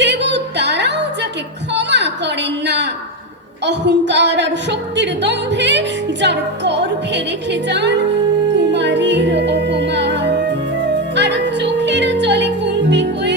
দেবতারাও যাকে ক্ষমা করেন না। অহংকার আর শক্তির দম্ভে যার গর্ভে রেখে যান কুমারীর অপমান। আর চোখের জলে কুন্তি হয়ে